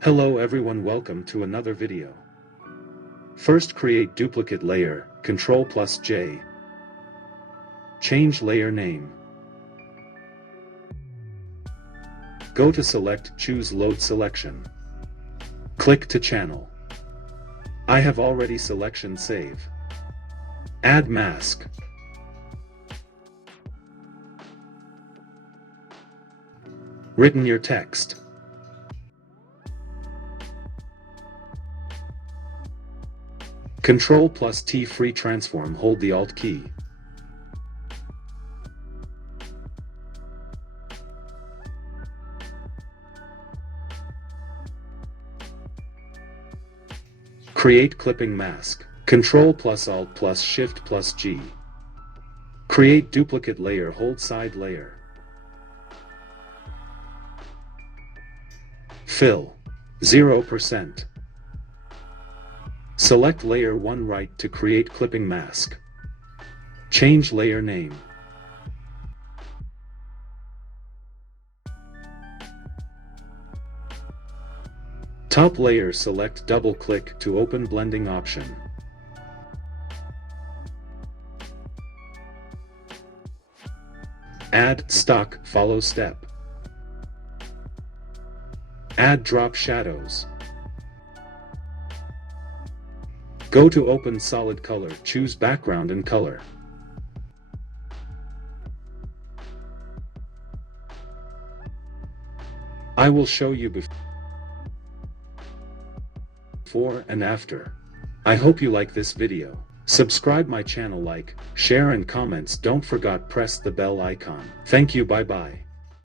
Hello everyone, welcome to another video. First create duplicate layer, Ctrl+J. Change layer name. Go to select, choose load selection. Click to channel. I have already selection save. Add mask. Written your text. Ctrl+T free transform, hold the Alt key. Create clipping mask. Ctrl+Alt+Shift+G. Create duplicate layer, hold side layer. Fill 0%. Select layer 1 right to create clipping mask. Change layer name. Top layer, select, double click to open blending option. Add stock, follow step. Add drop shadows. Go to open solid color, choose background and color. I will show you before and after. I hope you like this video. Subscribe my channel, like, share and comments. Don't forget press the bell icon. Thank you, bye bye.